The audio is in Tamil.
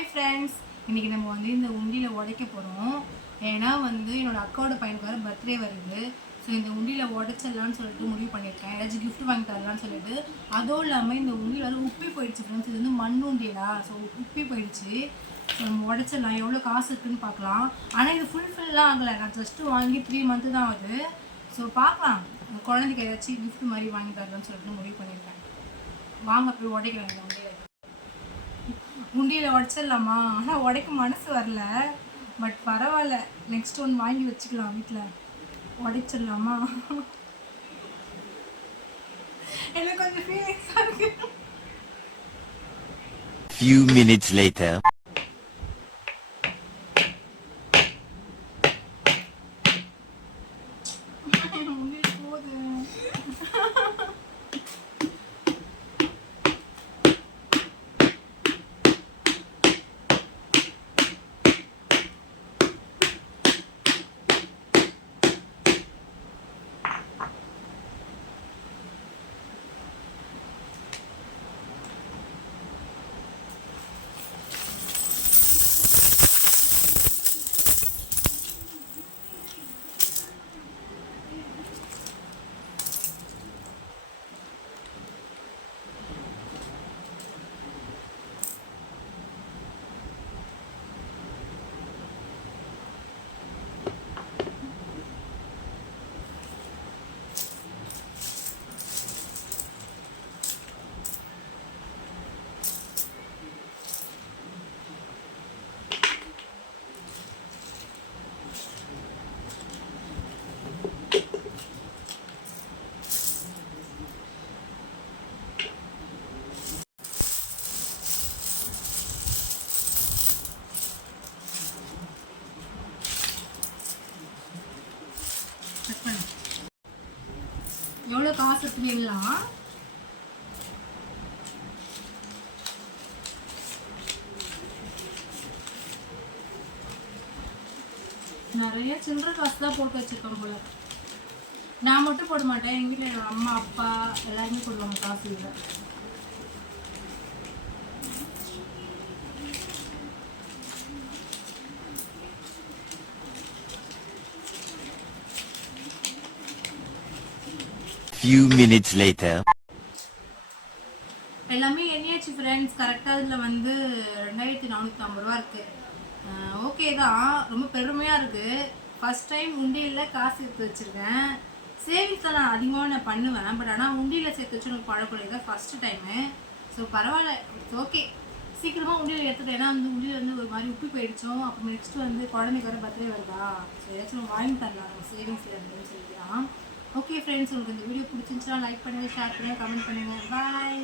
ஹாய் ஃப்ரெண்ட்ஸ், இன்றைக்கி நம்ம வந்து இந்த உண்டியில் உடைக்க போகிறோம். ஏன்னா வந்து என்னோடய அக்காவோட பையனுக்கு வேறு பர்த்டே வருது. ஸோ இந்த உண்டியில் உடைச்சிடலான்னு சொல்லிட்டு முடிவு பண்ணியிருக்கேன். ஏதாச்சும் கிஃப்ட் வாங்கி தரலான்னு சொல்லிட்டு. அதுவும் இல்லாமல் இந்த உண்டியில் வந்து உப்பி போயிடுச்சு ஃப்ரெண்ட்ஸ். இது வந்து மண் உண்டியலா, ஸோ உப்பி போயிடுச்சு. ஸோ நம்ம உடைச்சிடலாம். எவ்வளோ காசு இருக்குதுன்னு பார்க்கலாம். ஆனால் இது ஃபுல்லாக ஆகலை. நான் ஜஸ்ட்டு வாங்கி 3 மந்த்து தான் ஆகுது. ஸோ பார்க்கலாம், குழந்தைக்கு ஏதாச்சும் கிஃப்ட் மாதிரி வாங்கி தரலான்னு சொல்லிட்டு முடிவு பண்ணியிருக்கேன். வாங்க போய் உடைக்கலாம் இந்த உண்டியில். உண்டியில் உடச்சிடலாமா? ஆனால் உடைக்க மனசு வரல. பட் பரவாயில்ல, நெக்ஸ்ட் ஒன்று வாங்கி வச்சுக்கலாம் வீட்டில். உடைச்சிடலாமா? எனக்கு கொஞ்சம் ஃபீலிங்ஸாக இருக்கு. Few minutes later. எவ்வளோ காசு இருக்குதுலாம். நிறைய சில்லற காசு தான் போட்டு வச்சிருக்கோம் போல. நான் மட்டும் போட மாட்டேன், எங்கள் வீட்டில் என்னோட அம்மா அப்பா எல்லாருமே போடுவாங்க காசு. இல்லை Few minutes later. எல்லாமே எண்ணியாச்சு ஃப்ரெண்ட்ஸ். கரெக்டாக இதில் வந்து 2450 ரூபா இருக்குது. ஓகே தான், ரொம்ப பெருமையாக இருக்குது. ஃபஸ்ட் டைம் உண்டியில் காசு எடுத்து வச்சுருக்கேன். சேவிங்ஸ் தான் நான் அதிகமாக பண்ணுவேன். பட் ஆனால் உண்டியில் சேர்த்து வச்சு எனக்கு பழக்கொலை தான் ஃபஸ்ட்டு டைமு. ஸோ பரவாயில்ல, ஓகே. சீக்கிரமாக உண்டியில் எடுத்துட்டேன். ஏன்னா வந்து உண்டியில் வந்து ஒரு மாதிரி உப்பி போயிடுச்சோம். அப்புறம் நெக்ஸ்ட்டு வந்து குழந்தைக்கு வர பர்த்டே வருதா, ஸோ ஏதாச்சும் வாங்கி தரலாம் நம்ம சேவிங்ஸில் இருந்துன்னு சொல்லிக்கலாம். ஓகே ஃப்ரெண்ட்ஸ், உங்களுக்கு இந்த வீடியோ பிடிச்சிருந்துச்சுன்னா லைக் பண்ணுங்கள், ஷேர் பண்ணுங்கள், கமெண்ட் பண்ணுங்கள். பாய்.